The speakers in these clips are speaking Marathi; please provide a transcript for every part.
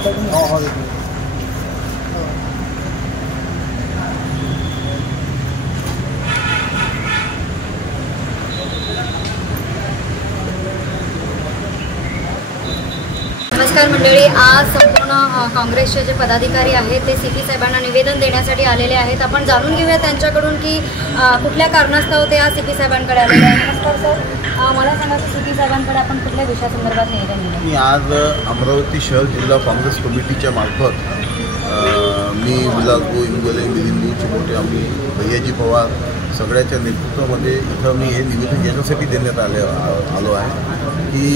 नमस्कार मंडळी, आज संपूर्ण काँग्रेसचे जे पदाधिकारी आहेत ते सीपी साहेबांना निवेदन देण्यासाठी आलेले आहेत। आपण जाणून घेऊया त्यांच्याकडून की कुठल्या कारणास्तव ते आज सीपी साहेबांकडे आलेले आहेत। नमस्कार सर, मला सांगा की सीपी साहेबांकडे आपण कुठल्या विषयासंदर्भात निवेदन दिलं? मी आज अमरावती शहर जिल्हा काँग्रेस कमिटीच्या मार्फत मी विलासभाऊ इंगोले, मिलिंद चिमोटे, आम्ही भैयाजी पवार सगळ्याच्या नेतृत्वामध्ये इथं मी हे निवेदन याच्यासाठी देण्यात आलो आहे की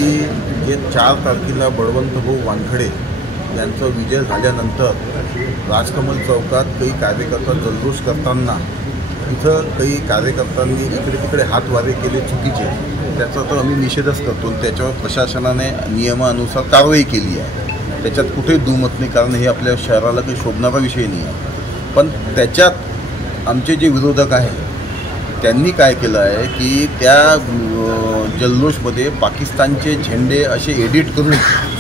जे 4 तारखेला बळवंतभाऊ वानखडे यांचा विजय झाल्यानंतर राजकमल चौकात काही कार्यकर्ता जल्लोष करताना इथं काही कार्यकर्त्यांनी इकडे तिकडे हातवारे केले चुकीचे, त्याचा तर आम्ही निषेधच करतो। त्याच्यावर प्रशासनाने नियमानुसार कारवाई केली आहे, त्याच्यात कुठेही दुमत नाही, कारण हे आपल्या शहराला काही शोभणारा विषय नाही आहे। पण त्याच्यात आमचे जे विरोधक आहेत त्यांनी काय केलं आहे की त्या जल्लोषमध्ये पाकिस्तानचे झेंडे असे एडिट करून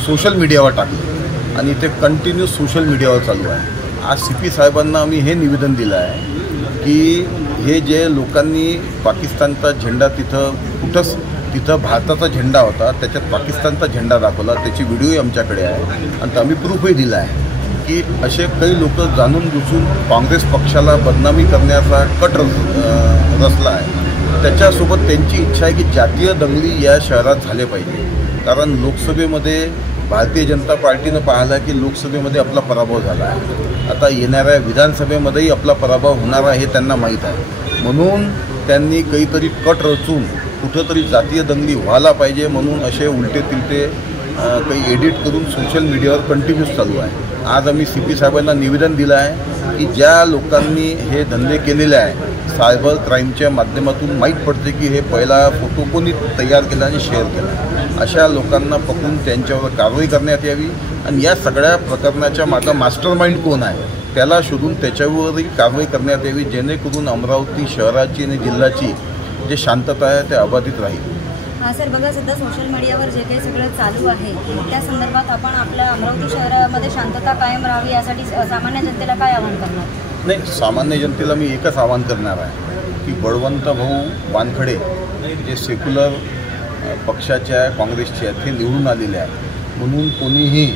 सोशल मीडियावर टाकले आणि ते कंटिन्यू सोशल मीडियावर चालू आहे। आज सीपी साहेबांना आम्ही हे निवेदन दिलं आहे की हे जे लोकांनी पाकिस्तानचा झेंडा तिथं भारताचा झेंडा होता, त्याच्यात पाकिस्तानचा झेंडा दाखवला, त्याची व्हिडिओही आमच्याकडे आहे आणि आम्ही प्रूफही दिला आहे की असे काही लोक जाणून बुजून काँग्रेस पक्षाला बदनामी करण्याचा कट रचला आहे। त्याच्यासोबत त्यांची इच्छा आहे की जातीय दंगली या शहरात झाले पाहिजे, कारण लोकसभेमध्ये भारतीय जनता पार्टीनं पाहिलं की लोकसभेमध्ये आपला पराभव झाला आहे, आता येणाऱ्या विधानसभेमध्येही आपला पराभव होणार आहे हे त्यांना माहीत आहे। म्हणून त्यांनी काहीतरी कट रचून कुठंतरी जातीय दंगली व्हायला पाहिजे म्हणून असे उलटे तिलटे काही एडिट करून सोशल मीडियावर कंटिन्यूस चालू आहे। आज आम्ही सीपी साहेबांना निवेदन दिलं आहे की ज्या लोकांनी हे धंदे केलेले आहे, सायबर क्राईमच्या माध्यमातून माहीत पडते की हे पहिला फोटो कोणी तयार केला आणि शेअर केला, अशा लोकांना पकडून त्यांच्यावर कारवाई करण्यात यावी आणि या सगळ्या प्रकरणाच्या मागं मास्टरमाइंड कोण आहे त्याला शोधून त्याच्यावरही कारवाई करण्यात यावी, जेणेकरून अमरावती शहराची आणि जिल्ह्याची जे शांतता आहे ते अबाधित राहील। सर बघा, सध्या सोशल मीडियावर जे काही सगळं चालू आहे त्या संदर्भात आपण आपल्या अमरावती शहरामध्ये शांतता कायम राहावी यासाठी सामान्य जनतेला काय आवाहन करणार? नाही, सामान्य जनतेला मी एकच आवाहन करणार आहे की बळवंतभाऊ वानखडे जे सेक्युलर पक्षाच्या काँग्रेसचे आहेत हे निवडून आलेले आहेत, म्हणून कोणीही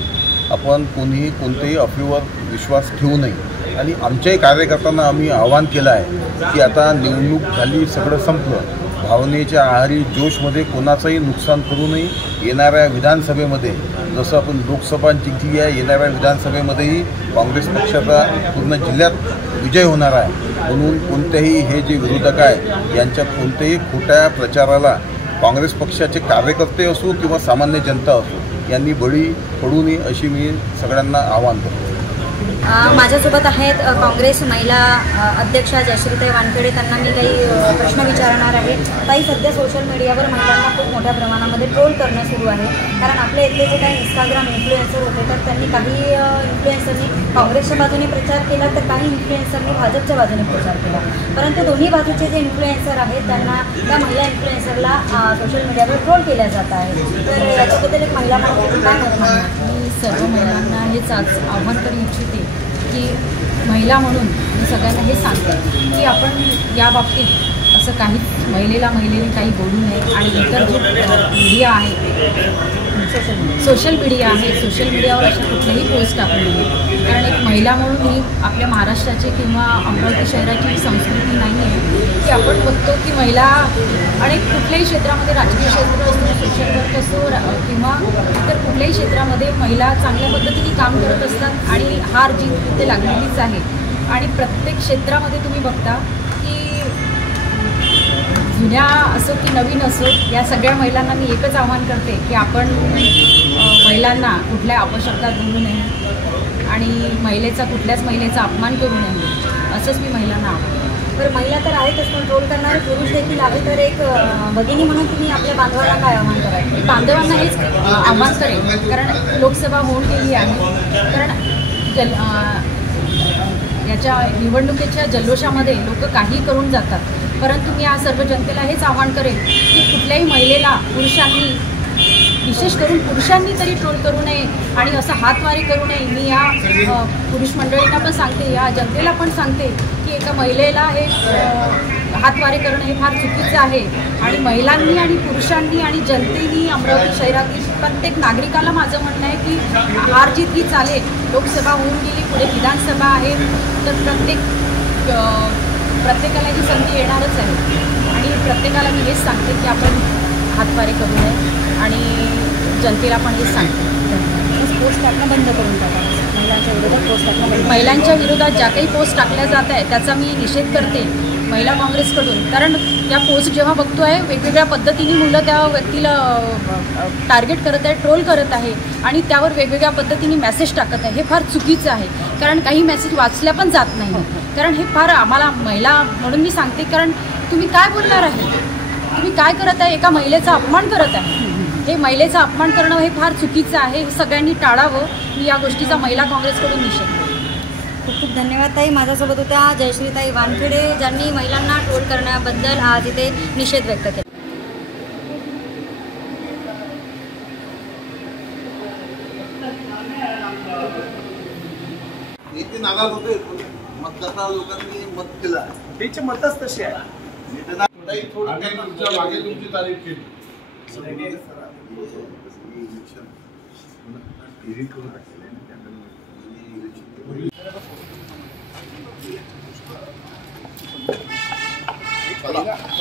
कोणत्याही अफवेवर विश्वास ठेवू नये आणि आमच्याही कार्यकर्त्यांना आम्ही आवाहन केलं आहे की आता निवडणूक झाली, सगळं संपलं, भावनेच्या आहारी जोशमध्ये कोणाचंही नुकसान करू नये। येणाऱ्या विधानसभेमध्ये जसं आपण लोकसभा जिंकली आहे, येणाऱ्या विधानसभेमध्येही काँग्रेस पक्षाचा पूर्ण जिल्ह्यात विजय होणार आहे, म्हणून कोणत्याही हे जे विरोधक आहे यांच्या कोणत्याही खोट्या प्रचाराला काँग्रेस पक्षाचे कार्यकर्ते असो किंवा सामान्य जनता असो यांनी बळी पडू नये अशी मी सगळ्यांना आवाहन करतो। माझ्यासोबत आहेत काँग्रेस महिला अध्यक्षा जयश्रीताई वानखेडे, त्यांना मी काही प्रश्न विचारणार आहे। काही सध्या सोशल मीडियावर महिलांना खूप मोठ्या प्रमाणामध्ये ट्रोल करणं सुरू आहे, कारण आपल्या इथले जे काही इंस्टाग्राम इन्फ्लुएन्सर होते तर त्यांनी काही इन्फ्लुएन्सरनी काँग्रेसच्या बाजूने प्रचार केला तर काही इन्फ्लुएन्सरनी भाजपच्या बाजूने प्रचार केला, परंतु दोन्ही बाजूचे जे इन्फ्लुएन्सर आहेत त्यांना त्या महिला इन्फ्लुएन्सरला सोशल मीडियावर ट्रोल केल्या जात आहे, तर याच्याबद्दल एक महिला म्हणून काय म्हणणार? मी सर्व महिलांना हेच आज आव्हान करू इच्छिते की महिला म्हणून मी सगळ्यांना हे सांगते की आपण या बाबतीत असं काही महिलेने काही बोलू नये आणि इतर जे मीडिया आहे सोशल मीडियावर अशी कुठलीही पोस्ट टाकू नये, कारण एक महिला म्हणून ही आपल्या महाराष्ट्राची किंवा अमरावती शहराची संस्कृती नाही आहे की आपण बघतो की महिला अनेक कुठल्याही क्षेत्रामध्ये, राजकीय क्षेत्र असतो, सोशल वर्क असतो किंवा इतर कुठल्याही क्षेत्रामध्ये महिला चांगल्या पद्धतीने काम करत असतात आणि हार जीत तिथे लागलेलीच आहे। आणि प्रत्येक क्षेत्रामध्ये तुम्ही बघता की जुन्या असो की नवीन असो, या सगळ्या महिलांना मी एकच आवाहन करते की आपण महिलांना कुठल्या अपशब्दात बोलू नये आणि कुठल्याच महिलेचा अपमान करू नये, असंच मी महिलांना आवाहन करते। तर महिला तर आहेतच, पण ट्रोल करणारे पुरुष देखील आहे, तर एक भगिनी म्हणून तुम्ही आपल्या बांधवांना काय आवाहन कराल? मी बांधवांना हेच आवाहन करेन, कारण लोकसभा होऊन गेली आहे, कारण याच्या निवडणुकीच्या जल्लोषामध्ये लोक काही करून जातात, परंतु मी या सर्व जनतेला हेच आवाहन करेन की कुठल्याही महिलेला पुरुषांनी विशेष करून पुरुषांनी तरी ट्रोल करू नये आणि असं हातवारे करू नये. मी या पुरुष मंडळींना पण सांगते, या जनतेला पण सांगते की एका महिलेला हे हातवारे करणं हे फार चुकीचं आहे. आणि महिलांनी आणि पुरुषांनी आणि जनतेनी, अमरावती शहरातील प्रत्येक नागरिकाला माझं म्हणणं आहे की हार जीत ही चालेल. लोकसभा होऊन गेली, पुढे विधानसभा आहे, तर प्रत्येकाला ही संधी येणारच आहे. आणि प्रत्येकाला मी हेच सांगते की आपण हातवारे करू नये आणि जनतेला पण हेच सांगते. पोस्ट टाकणं बंद करून टाका. महिलांच्या विरोधात पोस्ट टाकणं बंद. महिलांच्या विरोधात ज्या काही पोस्ट टाकल्या जात आहे त्याचा मी निषेध करते महिला काँग्रेसकडून. कारण त्या पोस्ट जेव्हा बघतो आहे, वेगवेगळ्या पद्धतीने मुलं त्या व्यक्तीला टार्गेट करत आहे, ट्रोल करत आहे आणि त्यावर वेगवेगळ्या पद्धतीने मेसेज टाकत आहे. हे फार चुकीचं आहे. कारण काही मेसेज वाचल्या पण जात नाही. कारण हे फार आम्हाला महिला म्हणून मी सांगते, कारण तुम्ही काय बोलणार आहे, तुम्ही काय करत आहे, एका महिलेचा अपमान करत आहे. हे महिलेचा अपमान करणं हे फार चुकीचं आहे. हे सगळ्यांनी टाळावं. मी या गोष्टीचा महिला काँग्रेसकडून निषेध करते. खूप खूप धन्यवाद ताई. माझ्यासोबत होत्या जयश्रीताई वानखेडे, ज्यांनी महिलांना ट्रोल करण्याबद्दल आज इथे निषेध व्यक्त केला. इथे नाराज होते, मतदाता लोकांनी मत केलं. त्यांचे मतच तसे आहे. तुमच्या मागे तुमची तारीख केली.